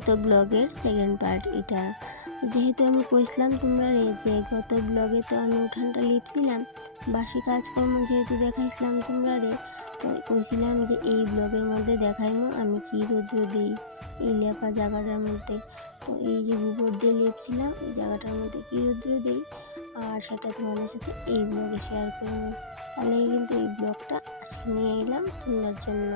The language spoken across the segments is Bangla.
গত ব্লগের সেকেন্ড পার্ট এটা। যেহেতু আমি কইছিলাম তোমরা যে গত ব্লগে তো আমি উঠানটা লিপছিলাম, বাসি কাজকর্ম যেহেতু দেখাইছিলাম তোমরা তো কইছিলাম যে এই ব্লগের মধ্যে দেখাইমো আমি কি রৌদ্র দিই এই লেপা জায়গাটার মধ্যে। তো এই যে গোবর দিয়ে লেপছিলাম এই জায়গাটার মধ্যে কি রৌদ্র দিই, আর সেটা তোমাদের সাথে এই ব্লগে শেয়ার করবো। তাহলে কিন্তু এই ব্লগটা আজকে নিয়ে এলাম তোমরার জন্য।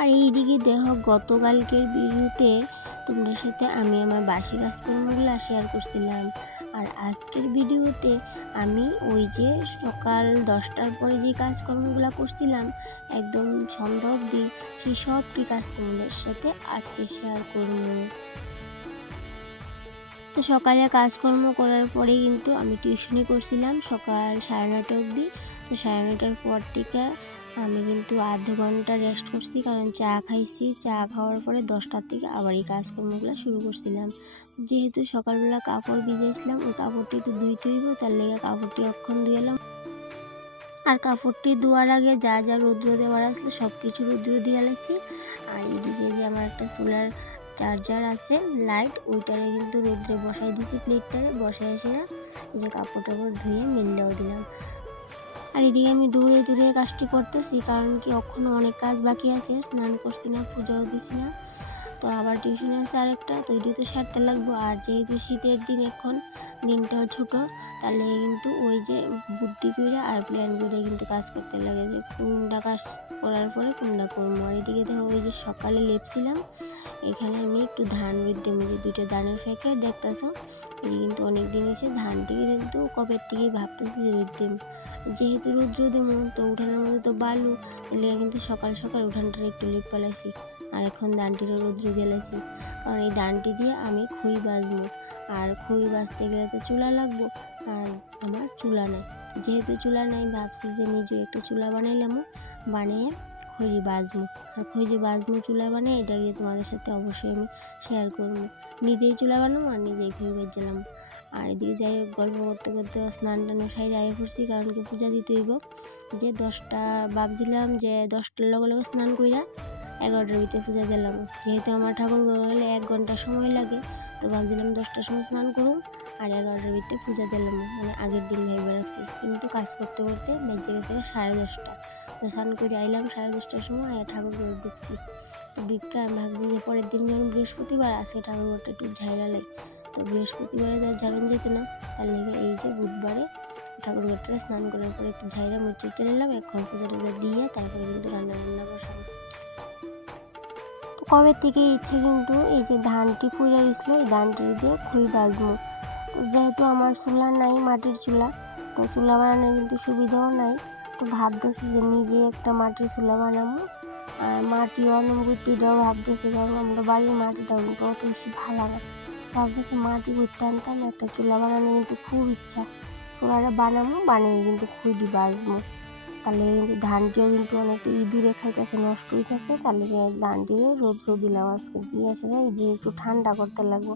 আর এইদিকে দেখো গতকালকের ভিডিওতে তোমরা সাথে আমি আমার বাসি কাজকর্মগুলো শেয়ার করছিলাম, আর আজকের ভিডিওতে আমি ওই যে সকাল 10টার পরে যে কাজকর্মগুলো করছিলাম একদম সন্ধ্যা অবধি, সেই সবটি কাজ তোমাদের সাথে আজকে শেয়ার করব। তো সকালে কাজকর্ম করার পরে কিন্তু আমি টিউশনি করছিলাম সকাল 9:30 অবধি। তো 9:30টার পর থেকে আমি কিন্তু আধ ঘন্টা রেস্ট করছি, কারণ চা খাইছি। চা খাওয়ার পরে 10টার থেকে আবার এই কাজকর্মগুলো শুরু করছিলাম। যেহেতু সকালবেলা কাপড় ভিজাইছিলাম ওই কাপড়টি তো ধুইতে হইব, তার লেগে কাপড়টি অক্ষণ ধুয়েলাম। আর কাপড়টি ধোয়ার আগে যা যা রৌদ্র দেওয়ার আসলে সব কিছু রৌদ্র দিয়ে লাগছি। আর এদিকে যে আমার একটা সোলার চার্জার আছে লাইট, ওইটারে কিন্তু রৌদ্রে বসাই দিছি, প্লেটটারে বসাই এসে এই যে কাপড় টাপড় ধুয়ে মিললেও দিলাম। আর এদিকে আমি দূরে দূরে কাজটি করতেছি, কারণ কি এখনও অনেক কাজ বাকি আছে, স্নান করছি না, পুজোও দিছি না। তো আবার টিউশনে আছে আরেকটা, তো এটি তো সারতে লাগবো। আর যেহেতু শীতের দিন এখন দিনটাও ছোটো, তাহলে কিন্তু ওই যে বুদ্ধি করে আর প্ল্যান করে কিন্তু কাজ করতে লাগে, যে কোনটা কাজ করার পরে কোনটা করবো। আর এদিকে দেখো ওই যে সকালে লেপছিলাম, এখানে আমি একটু ধান রোদ যে 2টা ধানের প্যাকেট দেখতেছো, এটি কিন্তু অনেক দিন হয়েছে ধানটি কিন্তু কবের থেকেই ভাবতেছি যে রোদ দিম। যেহেতু রৌদ্র দিম তো উঠানের মধ্যে তো বালু, তাহলে কিন্তু সকাল সকাল উঠানটার একটু লেপ পালাইছি। আর এখন ধানটিরও রৌদ্র গেলাইছি, কারণ এই ধানটি দিয়ে আমি খুই বাজবো। আর খুই বাজতে গেলে তো চুলা লাগবো, আর আমার চুলা নাই। যেহেতু চুলা নাই ভাবছি যে নিজে একটা চুলা বানাইলাম, বানিয়ে খড়ি বাজবো। আর খই যে বাজবো চুলা বানিয়ে এটা গিয়ে তোমাদের সাথে অবশ্যই আমি শেয়ার করবো। নিজেই চুলা বানাবো আর নিজেই খই বাজলাম। আর এদিকে যাই হোক গল্প করতে করতে স্নান টান সাইডে আগে পড়ছি, কারণ কি পূজা দিতে হইব। যে 10টা ভাবছিলাম যে 10টার লগে লগে স্নান কইরা 11টার ভিতরে পূজা দিলাম। যেহেতু আমার ঠাকুর ঘর হলে 1 ঘন্টা সময় লাগে, তো ভাবছিলাম 10টার সময় স্নান করুম আর 11টার ভিতরে পূজা দিলাম, মানে আগের দিন ভেবে রাখছি। কিন্তু কাজ করতে করতে বেজে গেছে 10:30। তো স্নান করে আইলাম 10:30টার সময়, ঠাকুর ঘরে ঢুকছি। তো ঢুকে আমি ভাবছি যে পরের দিন যখন বৃহস্পতিবার আজকে ঠাকুর ঘরটা একটু ঝাইরা লাই। তো বৃহস্পতিবারে তো ঝাড়ন যেত না, তার লেগে এই যে বুধবারে ঠাকুর ঘরটা স্নান করার পরে একটু ঝাইরা মুচে চলে এলাম। এখন পূজা টুজা দিয়ে তারপরে কিন্তু রান্না বসাবো। তো কবে থেকে ইচ্ছে কিন্তু এই যে ধানটি ফুইরা রইছিল, এই ধানটি দিয়ে খুই বাজবো। তো যেহেতু আমার চুলা নাই, মাটির চুলা, তো চুলা বানানোর কিন্তু সুবিধাও নাই। তো ভাবতেছি যে নিজে একটা মাটির চুলা বানাবো। আর মাটি অনুভূতিটাও ভাবতেছি, কারণ আমরা বাড়ির মাটিটাও কিন্তু অত বেশি ভালো না। ভাবতেছি মাটি করতে আনতাম, একটা চুলা বানানো কিন্তু খুব ইচ্ছা। চুলাটা বানাবো, বানিয়ে কিন্তু খুবই বাজবো। তাহলে কিন্তু ধানটিও কিন্তু অনেকটা ইঁদুরে খাইতেছে, নষ্ট হইতেছে। তাহলে ধানটিরে রৌদ্র দিলাম আজকে, দিয়ে সেটা এই একটু ঠান্ডা করতে লাগবো।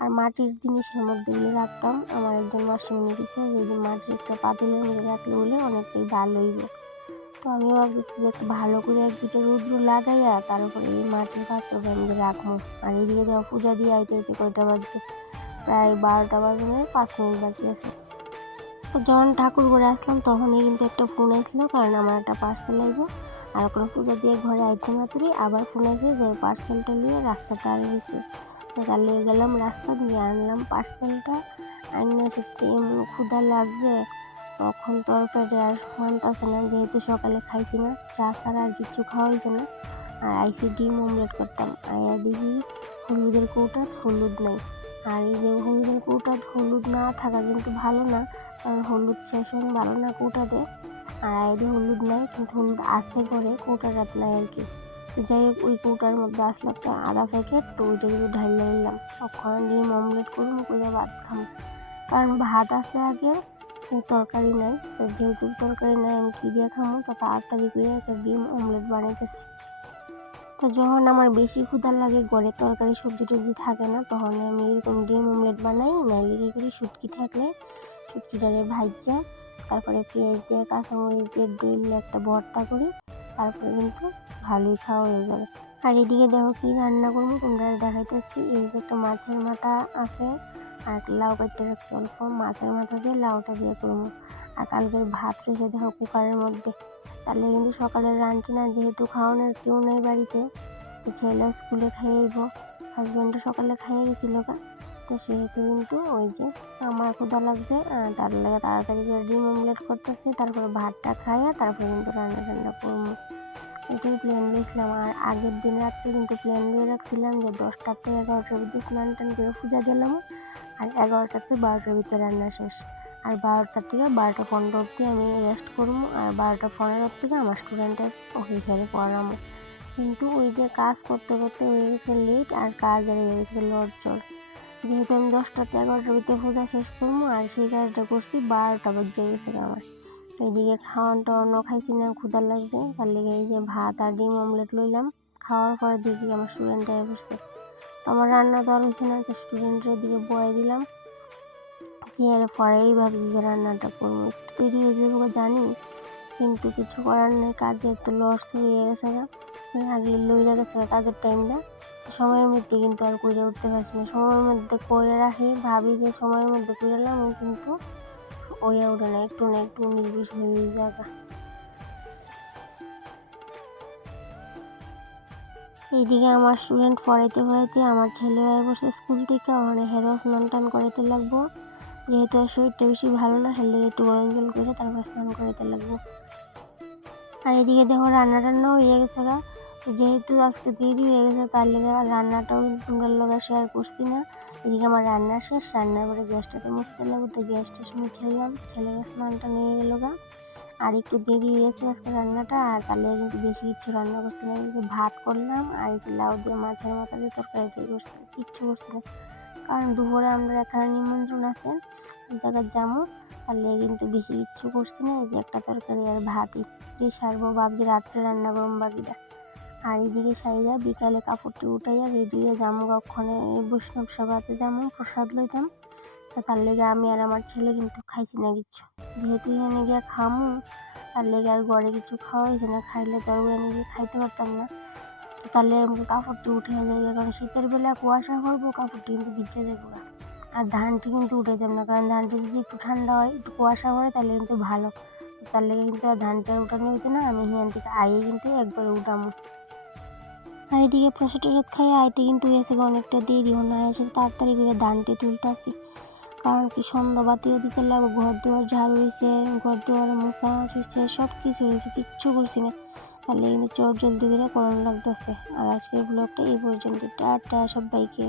আর মাটির জিনিসের মধ্যে বলে রাখতাম, আমার একজন মাসিমণি দিছে যে মাটির একটা পাতিলের মধ্যে রাখলে বলে অনেকটাই ভালো হইব। তো আমিও ভাবতেছি যে একটু ভালো করে 1-2টা রৌদ্র লাগাইয়া তারপরে এই মাটির পাত্রটার মধ্যে রাখবো। আর এদিকে দেওয়া পূজা দিয়ে আইতে আইতে কয়টা বাজছে, প্রায় 12টা বাজনের 5 মিনিট বাকি আছে। যখন ঠাকুর ঘরে আসলাম তখনই কিন্তু একটা ফোন আসলো, কারণ আমার একটা পার্সেল আইব। আর কোনো পূজা দিয়ে ঘরে আইতে মাত্রই আবার ফোন আসে যে পার্সেলটা নিয়ে রাস্তাতে আর গেছে। তো তার লিয়ে গেলাম রাস্তা দিয়ে আনলাম পার্সেলটা। আইনে সেটাতে এমন ক্ষুধা লাগছে, তখন তরকারি আর মানতেছে না, যেহেতু সকালে খাইছি না, চা ছাড়া আর কিচ্ছু খাওয়া হয়েছে না। আর আইসি ডিম অমলেট করতাম, আয়া দেখি হলুদের কৌটা হলুদ নেই। আর এই যে হলুদের কৌটা হলুদ না থাকা কিন্তু ভালো না, কারণ হলুদ শেষ হন ভালো না কৌটাতে। আর আইডি হলুদ নাই, কিন্তু হলুদ আছে করে কৌটাটা নাই আর কি। তো যাই হোক ওই কৌটার মধ্যে আসলো একটা আদা প্যাকেট, তো ওইটা কিন্তু ঢাইলে নিলাম। তখন ডিম অমলেট করুন করে ভাত খাম, কারণ ভাত আছে আগে, তরকারি নাই। তো যেহেতু তরকারি নাই আমি কী দিয়ে খামো, তো তাড়াতাড়ি করে একটা ডিম অমলেট বানাইতেছি। তো যখন আমার বেশি ক্ষুধা লাগে, ঘরে তরকারি সবজি টবজি থাকে না, তখন আমি এরকম ডিম অমলেট বানাই। নাইলে কী করি, শুটকি থাকলে শুটকিটারে ভাজা, তারপরে পেঁয়াজ দিয়ে কাঁচামরিচ দিয়ে ডুইলে একটা ভর্তা করি, তারপরে কিন্তু ভালোই খাওয়া হয়ে যাবে। আর এদিকে দেখো কি রান্না করবো তোমরা দেখাইতেছি। এই যে একটা মাছের মাথা আছে আর লাউ কাটতে রাখছি অল্প, মাছের মাথা দিয়ে লাউটা দিয়ে করবো। আর কালকের ভাত রয়েছে দেখো কুকারের মধ্যে। তাহলে কিন্তু সকালে রাঁধছি না, যেহেতু খাওয়ানোর কেউ নেই বাড়িতে, তো ছেলে স্কুলে খাইয়েইব, হাজব্যান্ডও সকালে খাইয়ে গেছিলো গা। তো সেহেতু কিন্তু ওই যে আমার ক্ষুধা লাগছে, তার লাগে তাড়াতাড়ি করে ডিম অমলেট করতেছি, তারপরে ভাতটা খাইয়া তারপরে কিন্তু রান্না টান্না করবো। এটাই প্ল্যান লইছিলাম। আর আগের দিন রাত্রে কিন্তু প্ল্যান লয়ে রাখছিলাম যে 10টা থেকে 11টার ভিতরে স্নান টান করে পূজা দিলাম, আর 11টা থেকে 12টার ভিতরে রান্না শেষ। আর 12টা থেকে 12টা 15 অবধি আমি রেস্ট করবো, আর 12টা 15 থেকে আমার স্টুডেন্টের ওইখানে পড়াবো। কিন্তু ওই যে কাজ করতে করতে হয়ে গেছে লেট, আর কাজ আর হয়ে গেছে লড়চড়। যেহেতু আমি 10টা থেকে 11টার ভিতরে পূজা শেষ করবো, আর সেই কাজটা করছি 12টা বেজে গেছে আমার। এদিকে খাওয়ান টাওয়ানো খাইছি না, ক্ষুধা লাগছে, তার লেগে এই যে ভাত আর ডিম অমলেট লইলাম। খাওয়ার পরে দেখি আমার স্টুডেন্ট এসে পড়ছে, তো আমার রান্না তো আর হয়েছে না, তো স্টুডেন্টের দিকে বয়ে দিলাম। দিয়ে পরেই ভাবছি যে রান্নাটা করবো, একটু দেরি হয়ে যাবো জানি, কিন্তু কিছু করার নেই, কাজের তো লস হয়ে গেছে গা, আগে লইরা গেছে কাজের টাইমটা। সময়ের মধ্যে কিন্তু আর করে উঠতে পারছি না, সময়ের মধ্যে করে রাখি, ভাবি যে সময়ের মধ্যে করে এলাম, কিন্তু ওইয়া ওঠে না, একটু না একটু 19-20 হয়ে জায়গা। এইদিকে আমার স্টুডেন্ট পড়াইতে পড়াইতে আমার ছেলে হয়ে বসে স্কুল থেকে, ওখানে হেরো স্নান টান করাইতে লাগবো, যেহেতু আর শরীরটা বেশি ভালো না, হেলে একটু গরম জল করে তারপর স্নান করাইতে লাগবো। আর এদিকে দেখো রান্না টান্নাও হয়ে গেছে গা, তো যেহেতু আজকে দেরি হয়ে গেছে তার লেগে রান্নাটাও কিন্তু তোমরা লগে শেয়ার করছি না। এদিকে আমার রান্না শেষ, রান্নার পরে গ্যাসটাতে মুছতে লাগবো, তো গ্যাসটা মুছে নিলাম, ছেলের স্নানটা নিয়ে গেল গা। আর একটু দেরি হয়েছে আজকে রান্নাটা, আর তাহলে কিন্তু বেশি কিছু রান্না করছি না, এই যে ভাত করলাম আর এই যে লাউ দিয়ে মাছের মাথা দিয়ে তরকারি করছি, কিচ্ছু করছি না, কারণ দুপুরে আমরা এখানে নিমন্ত্রণ আছে ওই জায়গায় যাবো, তাহলে কিন্তু বেশি কিচ্ছু করছি না, এই যে একটা তরকারি আর ভাতই দিয়ে সারবো, ভাবছি রাত্রে রান্না করবো বাকিটা। আর এদিকে সাইরা বিকালে কাপড়টি উঠাইয়া রেডি হয়ে যাবো কখনো বৈষ্ণব সভাতে যাবো প্রসাদ লইতাম, তো তার লেগে আমি আর আমার ছেলে কিন্তু খাইছি না কিচ্ছু, যেহেতু এখানে গিয়ে খামু, তার লেগে আর ঘরে কিছু খাওয়া হয়েছে না, খাইলে তো আর ওখানে গিয়ে খাইতে পারতাম না। তো তাহলে কাপড়টি উঠে যায়, কারণ শীতের বেলা কুয়াশা করবো, কাপড়টি কিন্তু ভিজে দেবো না। আর ধানটি কিন্তু উঠে দেব না, কারণ ধানটি যদি একটু ঠান্ডা হয়, একটু কুয়াশা করে, তাহলে কিন্তু ভালো, তার লেগে কিন্তু আর ধানটা উঠানো হইতো না, আমি এখান থেকে আইয়ে কিন্তু একবারে উঠামো। আর এদিকে প্রসাদ টসাদ খাইয়ে আইতে কিন্তু হয়েছে অনেকটা দেরি, না এসে তাড়াতাড়ি করে ধানটি তুলতে আসি, কারণ কি সন্ধ্যা বাতিও দিতে লাগবে, ঘর দুয়ার ঝাড়ু হয়েছে, ঘর দুয়ার মোছা হয়েছে, সব কিছু হয়েছে, কিচ্ছু করছি না, তাহলে কিন্তু চট জলদি করে করানো লাগতেছে। আর আজকের ব্লগটা এই পর্যন্ত, টাটা সবাইকে।